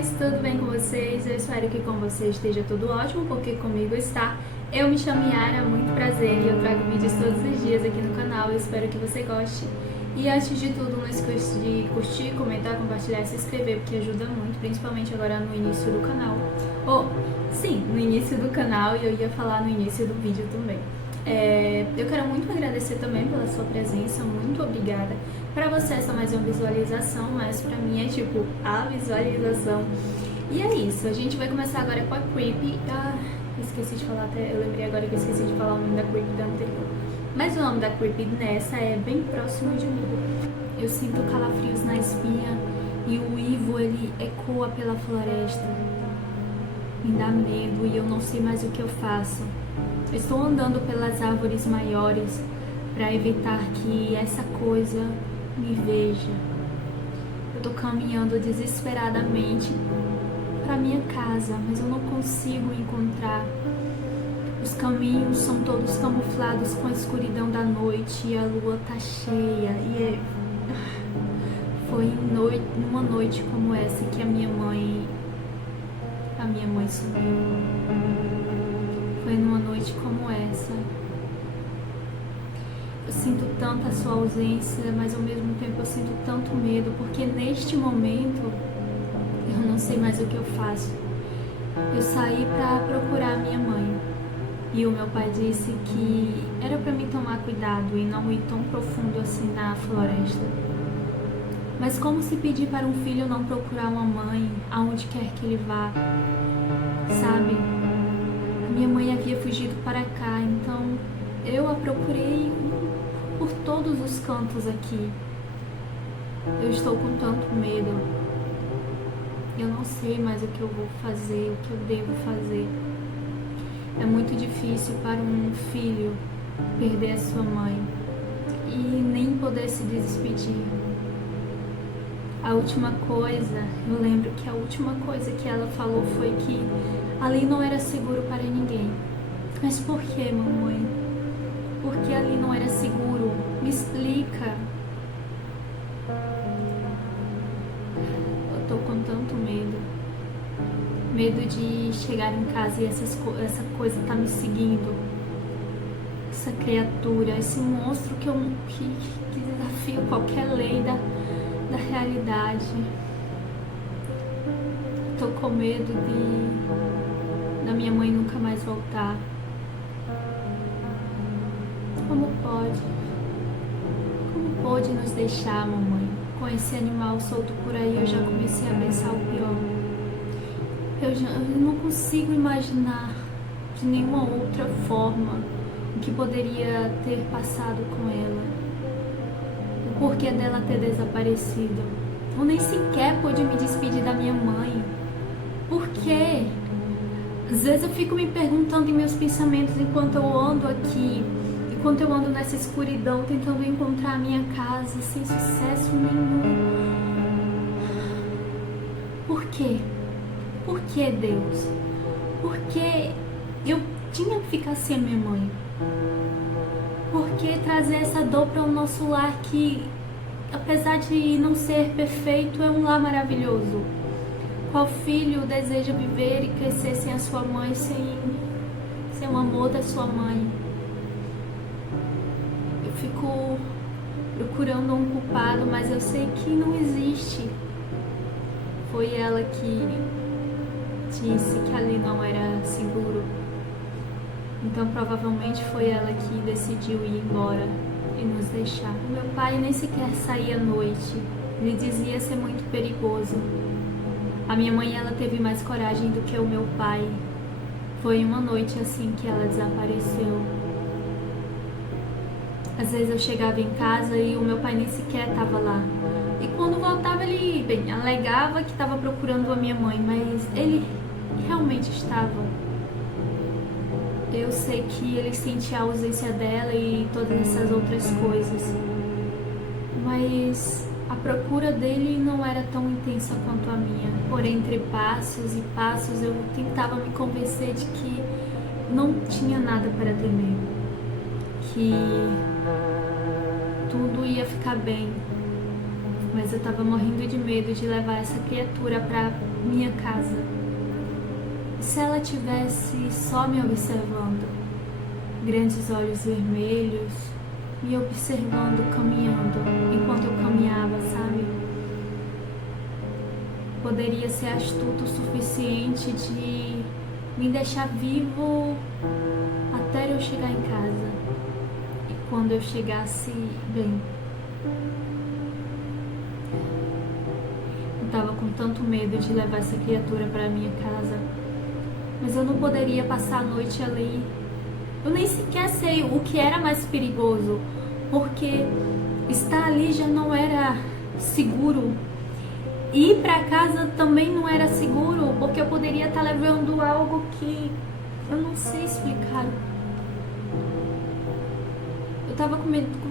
paz, tudo bem com vocês? Eu espero que com vocês esteja tudo ótimo, porque comigo está. Eu me chamo Yara, muito prazer, e eu trago vídeos todos os dias aqui no canal, eu espero que você goste. E antes de tudo, não esqueça de curtir, comentar, compartilhar e se inscrever, porque ajuda muito, principalmente agora no início do canal. Sim, no início do canal, e eu ia falar no início do vídeo também. Eu quero muito agradecer também pela sua presença, muito obrigada. Pra você essa é mais uma visualização, mas pra mim é tipo a visualização. E é isso, a gente vai começar agora com a Creepy. Esqueci de falar até, eu lembrei agora que eu esqueci de falar o nome da Creepy da anterior. Mas o nome da Creepy nessa é bem próximo de mim. Eu sinto calafrios na espinha e o uivo ele ecoa pela floresta. Me dá medo e eu não sei mais o que eu faço. Eu estou andando pelas árvores maiores para evitar que essa coisa me veja. Eu estou caminhando desesperadamente para minha casa, mas eu não consigo encontrar. Os caminhos são todos camuflados com a escuridão da noite e a lua tá cheia. Foi numa noite como essa que a minha mãe sumiu. Foi numa noite como essa. Eu sinto tanto a sua ausência, mas ao mesmo tempo eu sinto tanto medo, porque neste momento eu não sei mais o que eu faço. Eu saí para procurar a minha mãe e o meu pai disse que era para mim tomar cuidado e não ir tão profundo assim na floresta. Mas como se pedir para um filho não procurar uma mãe aonde quer que ele vá, sabe? A minha mãe havia fugido para cá, então eu a procurei por todos os cantos aqui. Eu estou com tanto medo. Eu não sei mais o que eu vou fazer, o que eu devo fazer. É muito difícil para um filho perder a sua mãe e nem poder se despedir. Eu lembro que a última coisa que ela falou foi que ali não era seguro para ninguém. Mas por que, mamãe? Por que ali não era seguro? Me explica. Eu tô com tanto medo. Medo de chegar em casa e essa coisa tá me seguindo. Essa criatura, esse monstro que desafia qualquer lei da realidade. Tô com medo da minha mãe nunca mais voltar. Como pode? Como pode nos deixar, mamãe? Com esse animal solto por aí, eu já comecei a pensar o pior. Eu não consigo imaginar de nenhuma outra forma o que poderia ter passado com ela. O porquê dela ter desaparecido. Eu nem sequer pude me despedir da minha mãe. Por quê? Às vezes eu fico me perguntando em meus pensamentos enquanto eu ando aqui, enquanto eu ando nessa escuridão tentando encontrar a minha casa sem sucesso nenhum. Por quê? Por que, Deus? Por que eu tinha que ficar sem a minha mãe? Por que trazer essa dor para o nosso lar que, apesar de não ser perfeito, é um lar maravilhoso? Qual filho deseja viver e crescer sem a sua mãe, sem o amor da sua mãe? Eu fico procurando um culpado, mas eu sei que não existe. Foi ela que disse que ali não era seguro. Então provavelmente foi ela que decidiu ir embora e nos deixar. O meu pai nem sequer saía à noite. Ele dizia ser muito perigoso. A minha mãe, ela teve mais coragem do que o meu pai. Foi uma noite assim que ela desapareceu. Às vezes eu chegava em casa e o meu pai nem sequer estava lá. E quando voltava ele, alegava que estava procurando a minha mãe, mas ele realmente estava. Eu sei que ele sentia a ausência dela e todas essas outras coisas. Mas a procura dele não era tão intensa quanto a minha. Porém, entre passos e passos, eu tentava me convencer de que não tinha nada para temer. Que tudo ia ficar bem. Mas eu tava morrendo de medo de levar essa criatura pra minha casa. E se ela tivesse só me observando, grandes olhos vermelhos, me observando caminhando, enquanto eu caminhava, sabe? Poderia ser astuto o suficiente de me deixar vivo até eu chegar em casa. E quando eu chegasse, bem, eu tava com tanto medo de levar essa criatura para minha casa, mas eu não poderia passar a noite ali. Eu nem sequer sei o que era mais perigoso, porque estar ali já não era seguro. Ir para casa também não era seguro, porque eu poderia estar levando algo que eu não sei explicar. Eu tava com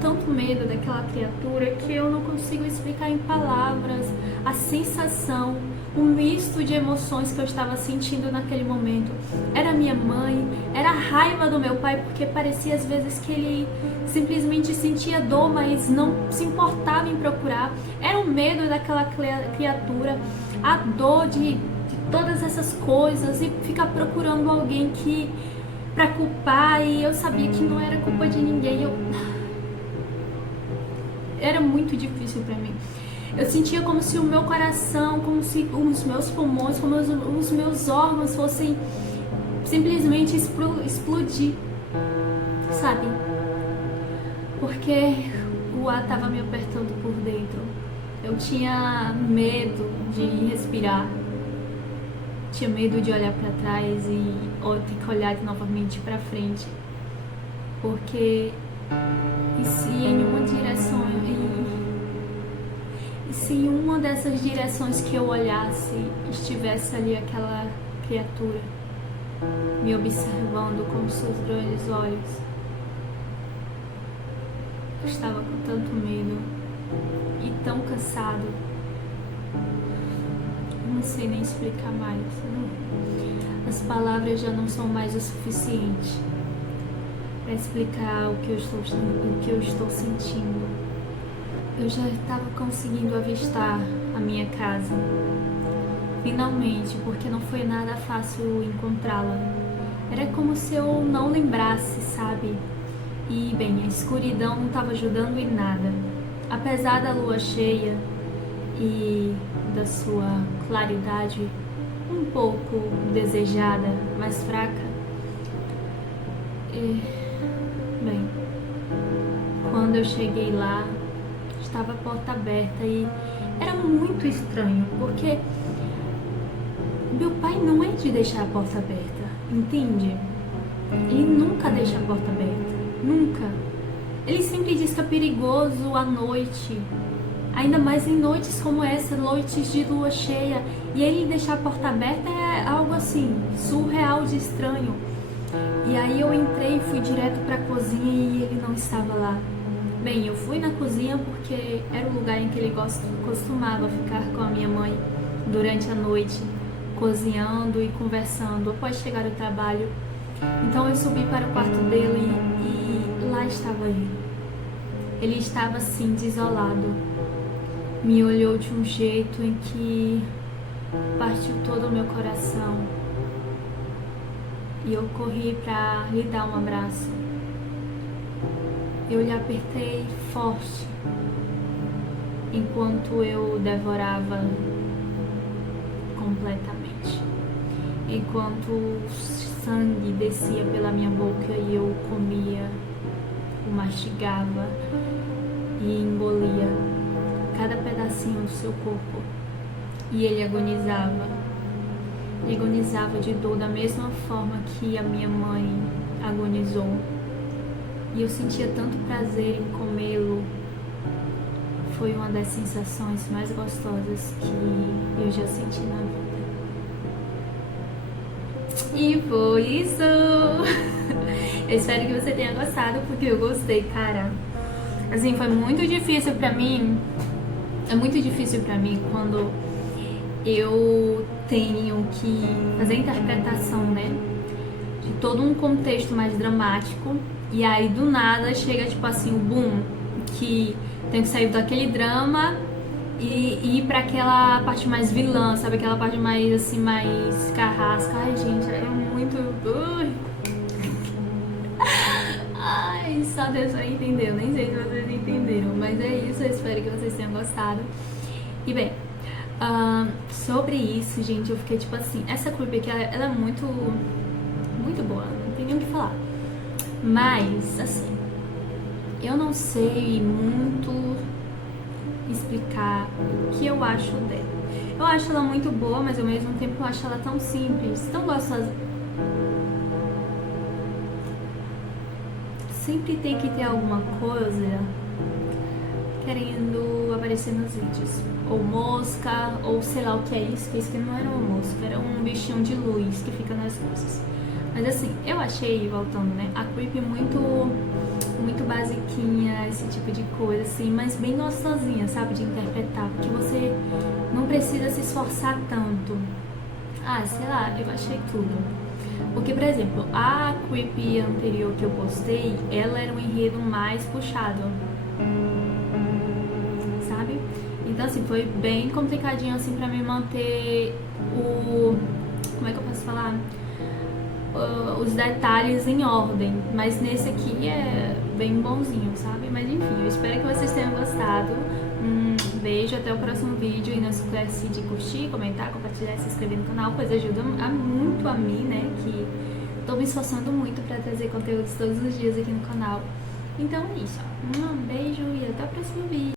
tanto medo daquela criatura que eu não consigo explicar em palavras a sensação, o misto de emoções que eu estava sentindo naquele momento. Era minha mãe, era a raiva do meu pai, porque parecia às vezes que ele simplesmente sentia dor, mas não se importava em procurar. Era o medo daquela criatura, a dor de todas essas coisas e ficar procurando alguém pra culpar, e eu sabia que não era culpa de ninguém. Era muito difícil pra mim. Eu sentia como se o meu coração, como se os meus pulmões, como os meus órgãos fossem simplesmente explodir, sabe? Porque o ar tava me apertando por dentro. Eu tinha medo de respirar. Tinha medo de olhar para trás e ter que olhar novamente para frente, porque e se em uma direção e se em uma dessas direções que eu olhasse estivesse ali aquela criatura me observando com seus grandes olhos? Eu estava com tanto medo e tão cansado. Não sei nem explicar mais. As palavras já não são mais o suficiente para explicar o que eu estou sentindo. Eu já estava conseguindo avistar a minha casa, finalmente, porque não foi nada fácil encontrá-la. Era como se eu não lembrasse, sabe? E, bem, a escuridão não estava ajudando em nada. Apesar da lua cheia e da sua claridade um pouco desejada, mais fraca. Bem, quando eu cheguei lá, estava a porta aberta e era muito estranho, porque meu pai não é de deixar a porta aberta, entende? Ele nunca deixa a porta aberta, nunca. Ele sempre diz que é perigoso à noite, ainda mais em noites como essa, noites de lua cheia, e ele deixar a porta aberta é algo assim, surreal de estranho. E aí eu entrei e fui direto para a cozinha e ele não estava lá. Bem, eu fui na cozinha porque era o lugar em que ele costumava ficar com a minha mãe durante a noite, cozinhando e conversando após chegar do trabalho. Então eu subi para o quarto dele e lá estava ele. Ele estava assim, desolado. Me olhou de um jeito em que partiu todo o meu coração. E eu corri para lhe dar um abraço. Eu lhe apertei forte, enquanto eu devorava completamente. Enquanto o sangue descia pela minha boca e eu comia, o mastigava e engolia cada pedacinho do seu corpo. E ele agonizava. Ele agonizava de dor da mesma forma que a minha mãe agonizou. E eu sentia tanto prazer em comê-lo. Foi uma das sensações mais gostosas que eu já senti na vida. E foi isso! Eu espero que você tenha gostado, porque eu gostei, cara. Assim, foi muito difícil pra mim. É muito difícil pra mim quando eu tenho que fazer a interpretação, né? De todo um contexto mais dramático. E aí, do nada, chega, tipo assim, o boom, que tem que sair daquele drama e ir pra aquela parte mais vilã, sabe? Aquela parte mais, assim, mais carrasca. Ai, gente, é muito... Ui. Ai, só Deus vai entender. Eu nem sei se vocês entenderam, mas é isso. Eu espero que vocês tenham gostado. E bem, sobre isso, gente, eu fiquei tipo assim... Essa creepy aqui, ela é muito boa, não tem nem o que falar. Mas, assim, eu não sei muito explicar o que eu acho dela. Eu acho ela muito boa, mas ao mesmo tempo eu acho ela tão simples, tão gostosa. Sempre tem que ter alguma coisa querendo aparecer nos vídeos. Ou mosca, ou sei lá o que é isso, que isso que não era uma mosca, era um bichinho de luz que fica nas coisas. Mas assim, eu achei, voltando, né, a creepy muito basiquinha, esse tipo de coisa, assim, mas bem gostosinha, sabe, de interpretar, porque você não precisa se esforçar tanto. Ah, sei lá, eu achei tudo. Porque, por exemplo, a creepy anterior que eu postei, ela era um enredo mais puxado, sabe? Então, assim, foi bem complicadinho, assim, pra me manter como é que eu posso falar? Os detalhes em ordem, mas nesse aqui é bem bonzinho, sabe? Mas enfim, eu espero que vocês tenham gostado. Um beijo, até o próximo vídeo e não se esquece de curtir, comentar, compartilhar, se inscrever no canal, pois ajuda muito a mim, né? Que tô me esforçando muito pra trazer conteúdos todos os dias aqui no canal. Então é isso, um beijo e até o próximo vídeo.